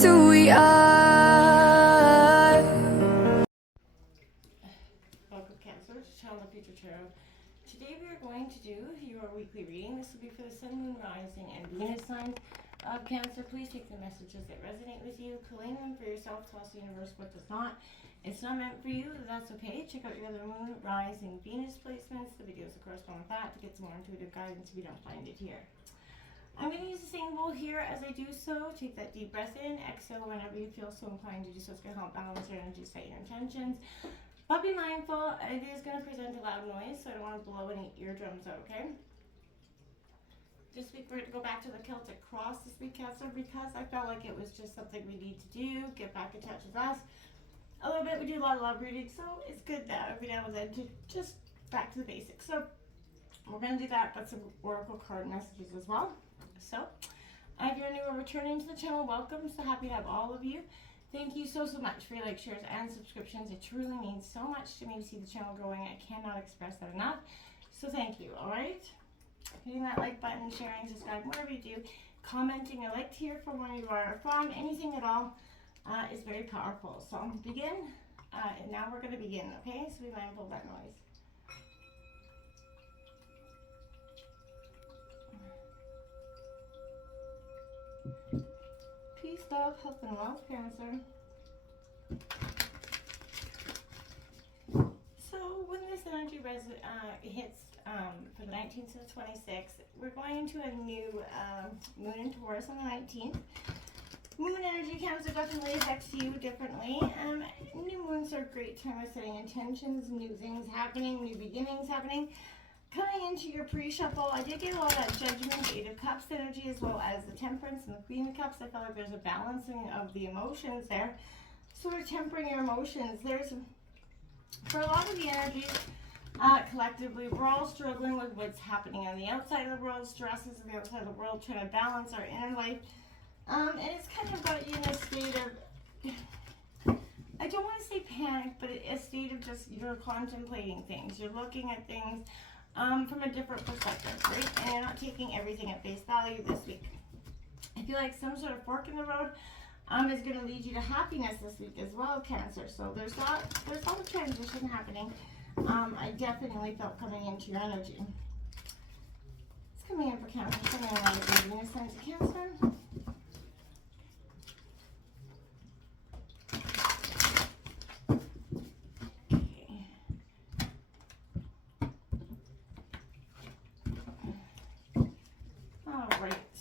just who we are. Welcome, Cancer, to Channel Future Tarot. Today we are going to do your weekly reading. This will be for the Sun, Moon, Rising, and Venus signs of Cancer. Please take the messages that resonate with you, claim them for yourself, tell us the universe what does not. It's not meant for you, that's okay. Check out your other Moon, Rising, Venus placements, the videos that correspond with that, to get some more intuitive guidance if you don't find it here. I'm going to use the same bowl here as I do so. Take that deep breath in, exhale whenever you feel so inclined to do so. It's going to help balance your energy, set your intentions. But be mindful, it is going to present a loud noise, so I don't want to blow any eardrums out, okay? This week we're going to go back to the Celtic Cross this week, Cancer, because I felt like it was just something we need to do, get back in touch with us. A little bit, we do a lot of love reading, so it's good that every now and then to just back to the basics. So we're going to do that, but some oracle card messages as well. So if you're new or returning to the channel, welcome. So happy to have all of you. Thank you so much for your likes, shares, and subscriptions. It truly means so much to me to see the channel growing. I cannot express that enough. So thank you, all right? Hitting that like button, sharing, subscribe, whatever you do. Commenting, I like to hear from where you are from. Anything at all is very powerful. So begin, and now we're going to begin, okay? So be mindful of that noise. Peace, love, health, and wealth, Cancer. So when this energy hits for the 19th to the 26th, we're going into a new moon in Taurus on the 19th. Moon energy, Cancer, definitely affects you differently. New moons are a great time of setting intentions, new things happening, new beginnings happening. Coming into your pre-shuffle, I did get a lot of that Judgment, Eight of Cups energy, as well as the Temperance and the Queen of Cups. I felt like there's a balancing of the emotions there. Sort of tempering your emotions. There's, for a lot of the energies, collectively, we're all struggling with what's happening on the outside of the world, stresses on the outside of the world, trying to balance our inner life. And it's kind of got you in a state of, I don't want to say panic, but a state of just, you're contemplating things. You're looking at things from a different perspective, right? And you're not taking everything at face value this week. I feel like some sort of fork in the road is going to lead you to happiness this week as well, Cancer. So there's a lot of transition happening. I definitely felt coming into your energy. It's coming in for Cancer. It's coming in a lot of Venus signs of Cancer.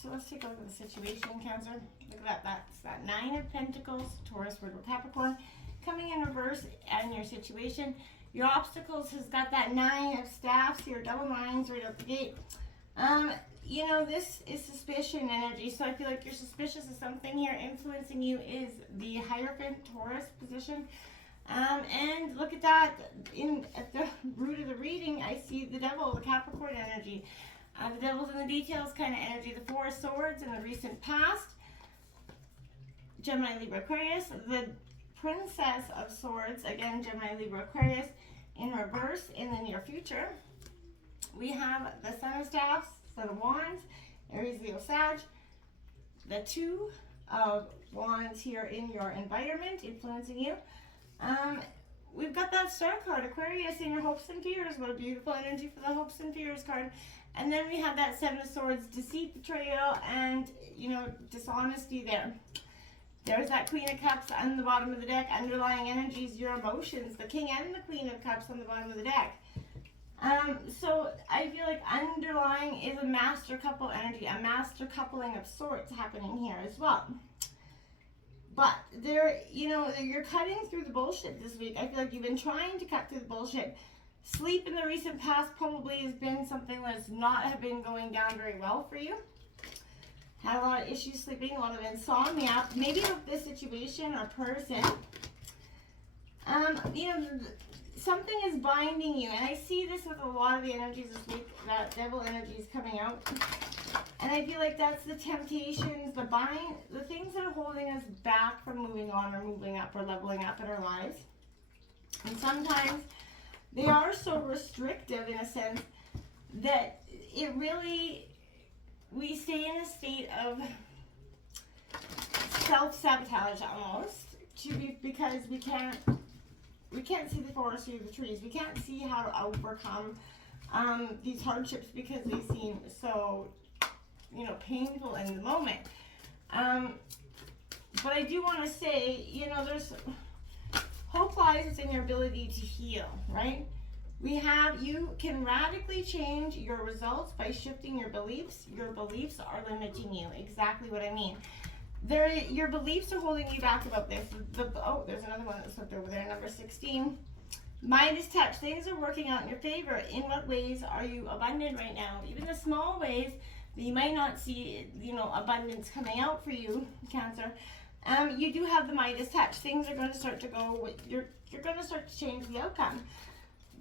So let's take a look at the situation, Cancer. Look at that. That's that Nine of Pentacles, Taurus, Virgo, Capricorn. Coming in reverse and your situation. Your obstacles has got that Nine of Staffs, your double nines right out the gate. You know, this is suspicion energy. So I feel like you're suspicious of something here. Influencing you is the Hierophant, Taurus position. And look at that. At the root of the reading, I see the Devil, the Capricorn energy. The Devil's in the details kind of energy. The Four of Swords in the recent past. Gemini, Libra, Aquarius. The Princess of Swords, again, Gemini, Libra, Aquarius, in reverse in the near future. We have the Sun of Staffs, Sun of Wands, Aries, Leo, Sag. The Two of Wands here in your environment, influencing you. We've got that Star card, Aquarius, in your hopes and fears. What a beautiful energy for the hopes and fears card. And then we have that Seven of Swords, deceit, betrayal, and, you know, dishonesty there. There's that Queen of Cups on the bottom of the deck. Underlying energies, your emotions. The King and the Queen of Cups on the bottom of the deck. So I feel like underlying is a master couple energy, a master coupling of sorts happening here as well. But there, you know, you're cutting through the bullshit this week. I feel like you've been trying to cut through the bullshit. Sleep in the recent past probably has been something that's not have been going down very well for you. Had a lot of issues sleeping, a lot of insomnia. Maybe with this situation or person, you know, something is binding you. And I see this with a lot of the energies this week. That Devil energy is coming out. And I feel like that's the temptations, the things that are holding us back from moving on or moving up or leveling up in our lives. And sometimes they are so restrictive in a sense that it really, we stay in a state of self-sabotage almost because we can't see the forest through the trees. We can't see how to overcome these hardships because they seem so, you know, painful in the moment. But I do want to say, you know, there's hope lies within your ability to heal, right? You can radically change your results by shifting your beliefs. Your beliefs are limiting you. Exactly what I mean. Your beliefs are holding you back about this. There's another one that slipped over there, number 16. Midas touch. Things are working out in your favor. In what ways are you abundant right now? Even the small ways that you might not see, you know, abundance coming out for you, Cancer. You do have the Midas touch. Things are going to start to go. You're going to start to change the outcome.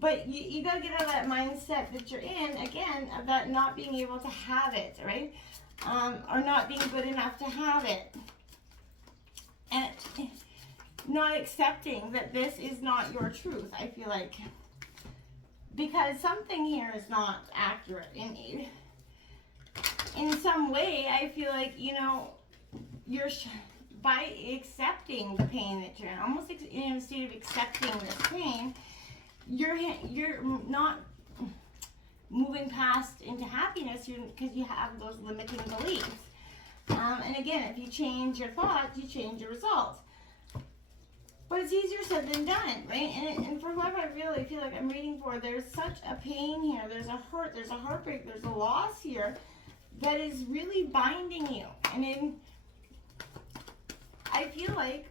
But you got to get out of that mindset that you're in, again, of that not being able to have it, right? Or not being good enough to have it. And not accepting that this is not your truth, I feel like. Because something here is not accurate in some way. I feel like, you know, by accepting the pain that you're in, almost in a state of accepting this pain, you're not moving past into happiness because you have those limiting beliefs. And again, if you change your thoughts, you change your results. But it's easier said than done, right? And for whoever I really feel like I'm reading for, there's such a pain here. There's a hurt, there's a heartbreak, there's a loss here that is really binding you. And I feel like,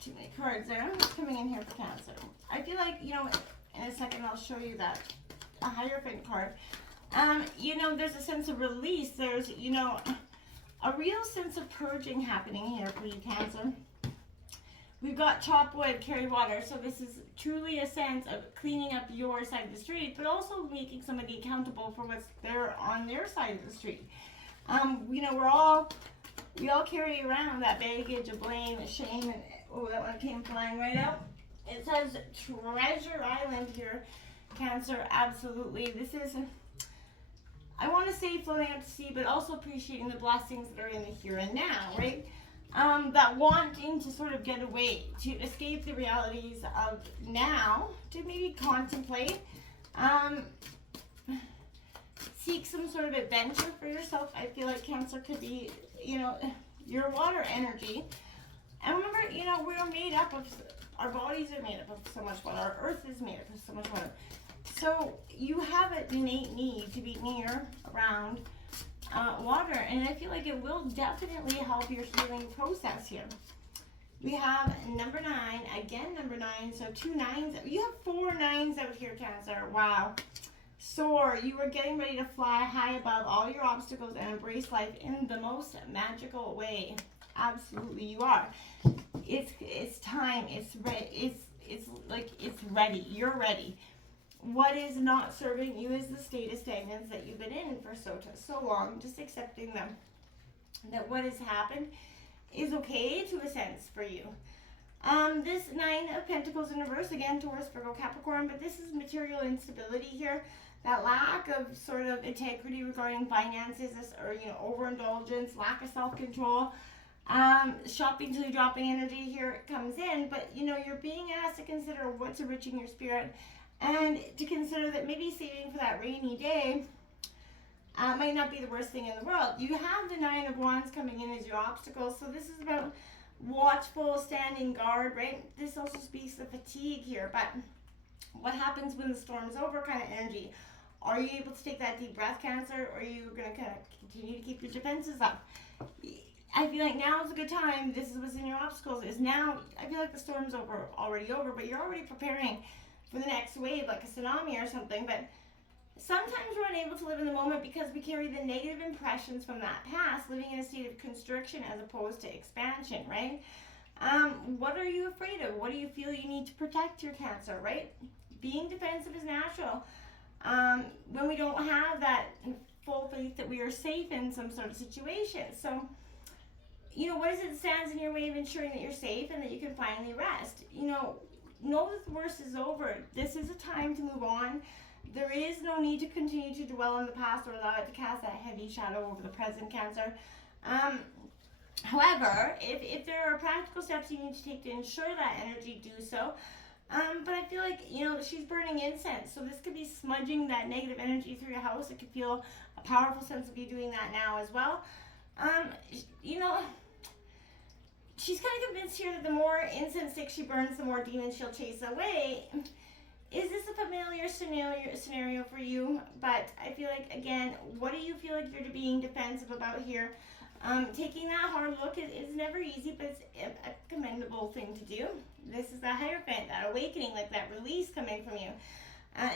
too many cards there. I'm just coming in here for Cancer. I feel like, you know, in a second I'll show you that, a Hierophant card. You know, there's a sense of release. There's, you know, a real sense of purging happening here for you, Cancer. We've got chop wood, carry water. So this is truly a sense of cleaning up your side of the street, but also making somebody accountable for what's there on their side of the street. You know, we all carry around that baggage of blame and shame. And oh, that one came flying right out. It says Treasure Island here, Cancer. Absolutely. This is, I want to say floating out to sea, but also appreciating the blessings that are in the here and now, right? That wanting to sort of get away, to escape the realities of now, to maybe contemplate, seek some sort of adventure for yourself. I feel like Cancer could be, you know, your water energy. And remember, you know, we're made up of, our bodies are made up of so much water. Our earth is made up of so much water. So you have an innate need to be near, around water. And I feel like it will definitely help your healing process here. We have number 9. Again, number 9. So 2 9s. You have 4 9s out here, Cancer. Wow. Soar. You are getting ready to fly high above all your obstacles and embrace life in the most magical way. Absolutely, you are. It's time. It's ready. You're ready. What is not serving you is the state of stagnance that you've been in for so long. Just accepting them. That what has happened is okay to a sense for you. This 9 of Pentacles in reverse, again, Taurus, Virgo, Capricorn, but this is material instability here. That lack of sort of integrity regarding finances, or, you know, overindulgence, lack of self-control. Shopping till you're dropping energy, here it comes in, but you know, you're being asked to consider what's enriching your spirit, and to consider that maybe saving for that rainy day might not be the worst thing in the world. You have the 9 of Wands coming in as your obstacles, so this is about watchful, standing guard, right? This also speaks of fatigue here, but what happens when the storm is over kind of energy? Are you able to take that deep breath, Cancer, or are you going to kind of continue to keep your defenses up? I feel like now is a good time. This is what's in your obstacles. Is now, I feel like the storm's already over, but you're already preparing for the next wave, like a tsunami or something. But sometimes we're unable to live in the moment because we carry the negative impressions from that past, living in a state of constriction as opposed to expansion, right? What are you afraid of? What do you feel you need to protect your Cancer, right? Being defensive is natural. When we don't have that full faith that we are safe in some sort of situation. So, you know, what is it that stands in your way of ensuring that you're safe and that you can finally rest? You know that the worst is over. This is a time to move on. There is no need to continue to dwell on the past or allow it to cast that heavy shadow over the present, Cancer. However, if there are practical steps you need to take to ensure that energy, do so. But I feel like, she's burning incense, so this could be smudging that negative energy through your house. It could feel a powerful sense of you doing that now as well. Um, you know, she's kind of convinced here that the more incense stick she burns, the more demons she'll chase away. Is this a familiar scenario for you? But I feel like, again, what do you feel like you're being defensive about here? Taking that hard look is never easy, but it's a commendable thing to do. This is the Hierophant, that awakening, like that release coming from you.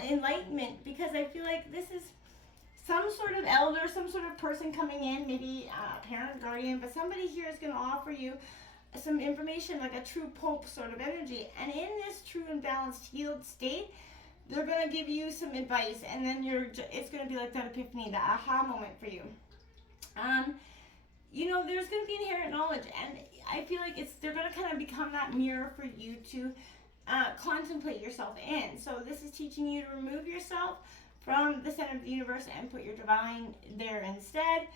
Enlightenment, because I feel like this is some sort of elder, some sort of person coming in, maybe a parent, guardian, but somebody here is going to offer you some information, like a true pope sort of energy. And in this true and balanced healed state, they're going to give you some advice, and then it's going to be like that epiphany, that aha moment for you. There's going to be inherent knowledge, and I feel like they're going to kind of become that mirror for you to contemplate yourself in. So this is teaching you to remove yourself from the center of the universe and put your divine there instead.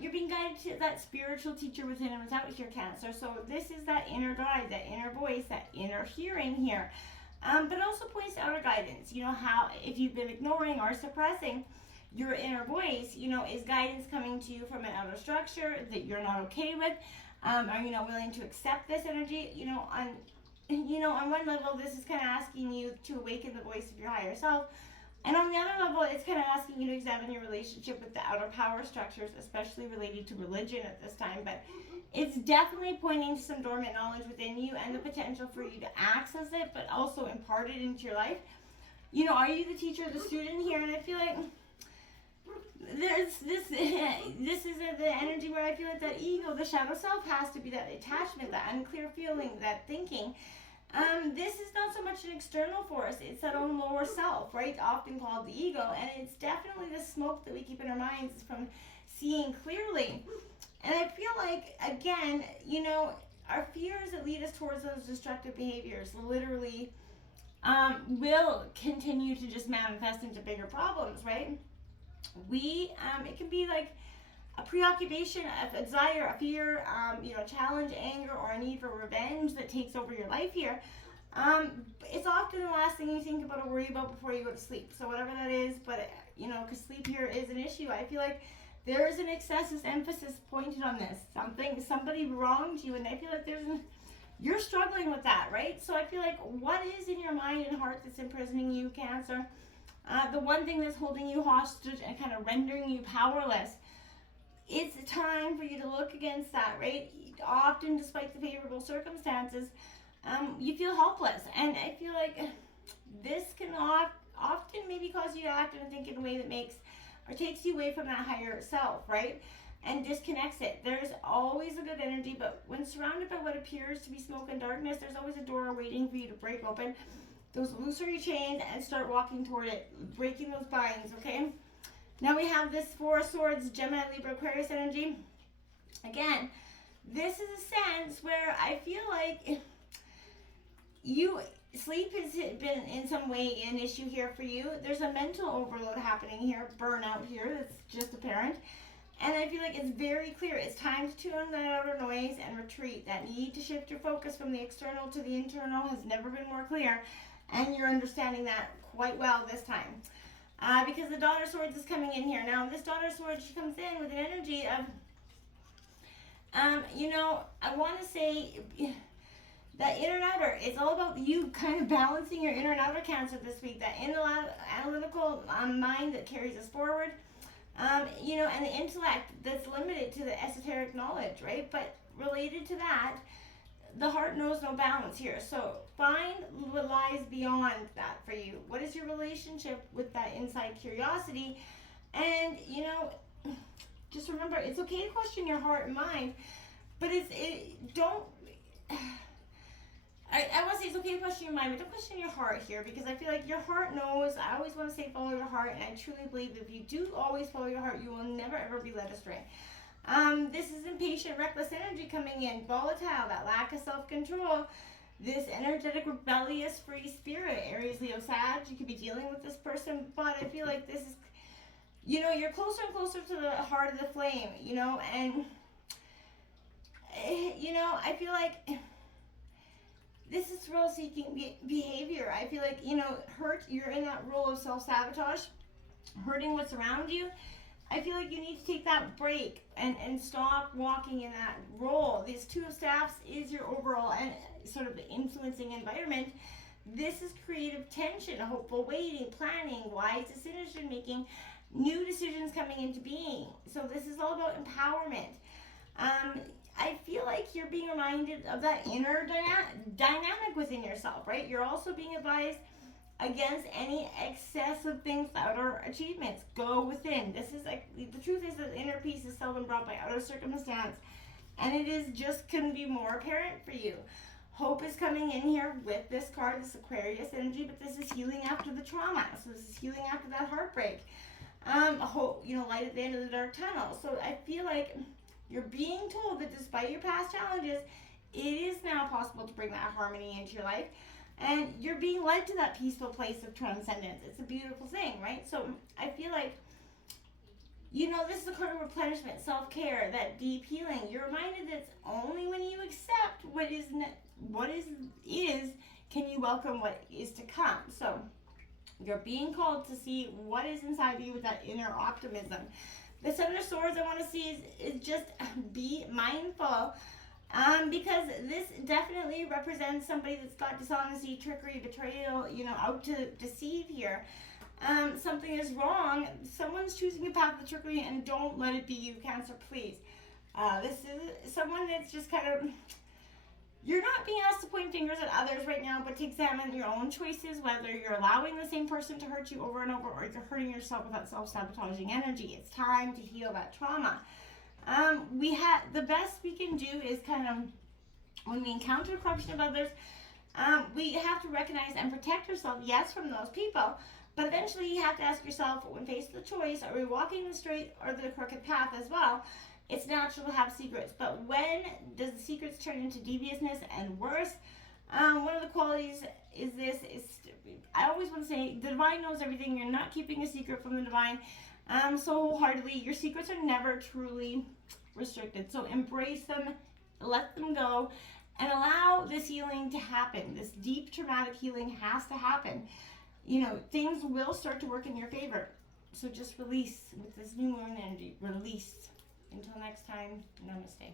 You're being guided to that spiritual teacher within and without here, Cancer. So this is that inner guide, that inner voice, that inner hearing here. But also points to outer guidance. How, if you've been ignoring or suppressing your inner voice, is guidance coming to you from an outer structure that you're not okay with? Are you not willing to accept this energy? On one level, this is kind of asking you to awaken the voice of your higher self. And on the other level, it's kind of asking you to examine your relationship with the outer power structures, especially related to religion at this time. But it's definitely pointing to some dormant knowledge within you and the potential for you to access it, but also impart it into your life. Are you the teacher or the student here? And I feel like this is the energy where I feel like that ego, the shadow self, has to be that attachment, that unclear feeling, that thinking. This is not so much an external force, it's that own lower self, right? Often called the ego, and it's definitely the smoke that we keep in our minds from seeing clearly. And I feel like, again, our fears that lead us towards those destructive behaviors literally will continue to just manifest into bigger problems, right? It can be like a preoccupation, a desire, a fear, challenge, anger, or a need for revenge that takes over your life here. It's often the last thing you think about or worry about before you go to sleep. So whatever that is, but because sleep here is an issue. I feel like there is an excessive emphasis pointed on this. Somebody wronged you, and I feel like you're struggling with that, right? So I feel like, what is in your mind and heart that's imprisoning you, Cancer? The one thing that's holding you hostage and kind of rendering you powerless. It's time for you to look against that, right? Often, despite the favorable circumstances, you feel helpless. And I feel like this can often maybe cause you to act and think in a way that makes or takes you away from that higher self, right? And disconnects it. There's always a good energy, but when surrounded by what appears to be smoke and darkness, there's always a door waiting for you to break open those illusory chains and start walking toward it, breaking those binds, okay? Now we have this Four of Swords, Gemini, Libra, Aquarius energy. Again, this is a sense where I feel like sleep has been in some way an issue here for you. There's a mental overload happening here, burnout here, that's just apparent. And I feel like it's very clear. It's time to tune that outer noise and retreat. That need to shift your focus from the external to the internal has never been more clear. And you're understanding that quite well this time. Because the Daughter of Swords is coming in here. Now, this Daughter of Swords, she comes in with an energy of, I want to say that inner and outer. It's all about you kind of balancing your inner and outer, Cancer, this week. That analytical mind that carries us forward. And the intellect that's limited to the esoteric knowledge, right? But related to that, the heart knows no bounds here. So find what lies beyond that for you. What is your relationship with that inside curiosity? And, just remember, it's okay to question your heart and mind, but I want to say it's okay to question your mind, but don't question your heart here, because I feel like your heart knows. I always want to say follow your heart, and I truly believe that if you do always follow your heart, you will never ever be led astray. This is impatient, reckless energy coming in, volatile, that lack of self-control, this energetic, rebellious, free spirit, Aries, Leo, Sag. You could be dealing with this person, but I feel like this is, you're closer and closer to the heart of the flame, and you know, I feel like this is thrill-seeking behavior. I feel like, you know, you're in that role of self-sabotage, hurting what's around you. I feel like you need to take that break and stop walking in that role. This Two of Staffs is your overall and sort of influencing environment. This is creative tension, hopeful waiting, planning, wise decision making, new decisions coming into being. So this is all about empowerment. I feel like you're being reminded of that inner dynamic within yourself, right? You're also being advised against any excessive things, outer achievements. Go within. This is like, the truth is that inner peace is seldom brought by outer circumstance, and it is just couldn't be more apparent for you. Hope is coming in here with this card, this Aquarius energy, but this is healing after the trauma. So this is healing after that heartbreak. Hope, you know, light at the end of the dark tunnel. So I feel like you're being told that despite your past challenges, it is now possible to bring that harmony into your life. And you're being led to that peaceful place of transcendence. It's a beautiful thing, right? So I feel like, you know, this is a card of replenishment, self-care, that deep healing. You're reminded that it's only when you accept what is can you welcome what is to come. So you're being called to see what is inside you with that inner optimism. The Seven of Swords I want to see is just be mindful. Because this definitely represents somebody that's got dishonesty, trickery, betrayal, you know, out to deceive here. Something is wrong. Someone's choosing a path of trickery, and don't let it be you, Cancer, please. This is someone that's just kind of, you're not being asked to point fingers at others right now, but to examine your own choices, whether you're allowing the same person to hurt you over and over, or you're hurting yourself with that self-sabotaging energy. It's time to heal that trauma. The best we can do is kind of, when we encounter corruption of others, we have to recognize and protect ourselves, yes, from those people, but eventually you have to ask yourself, when faced with the choice, are we walking the straight or the crooked path as well? It's natural to have secrets, but when does the secrets turn into deviousness and worse? One of the qualities is I always want to say, the divine knows everything. You're not keeping a secret from the divine. So wholeheartedly, your secrets are never truly restricted. So embrace them, let them go, and allow this healing to happen. This deep traumatic healing has to happen. You know, things will start to work in your favor. So just release with this new moon energy. Release. Until next time, namaste.